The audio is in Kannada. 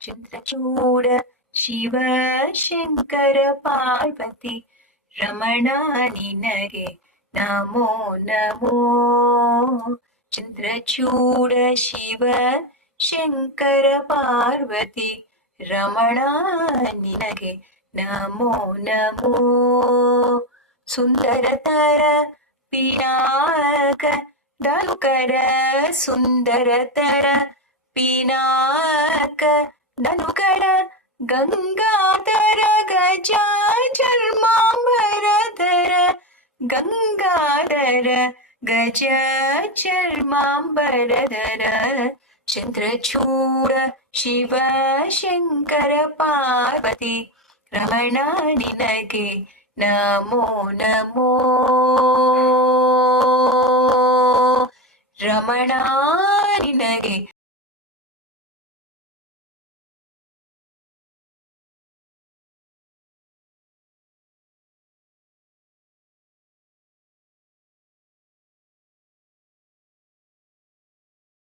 ಚಂದ್ರಚೂಡ ಶಿವ ಶಂಕರ ಪಾರ್ವತಿ ರಮಣ ನಿನಗೆ ನಮೋ ನಮೋ. ಚಂದ್ರಚೂಡ ಶಿವ ಶಂಕರ ಪಾರ್ವತಿ ರಮಣ ನಿನಗೆ ನಮೋ ನಮೋ. ಸುಂದರತರ ಪಿನಾಕ ಧನುಕರ ಸುಂದರತರ ಪಿನಾಕ ಧನುಕರ ಗಂಗಾಧರ ಗಜಾಚರ್ಮಾಂಬರಧರ ಗಂಗಾಧರ ಗಜ ಚರ್ಮಾಂಬರಧರ. ಚಂದ್ರಚೂಡ ಶಿವ ಶಂಕರ ಪಾರ್ವತಿ ರಮಣ ನಿನಗೆ ನಮೋ ನಮೋ. ರಮಣ ನಿನಗೆ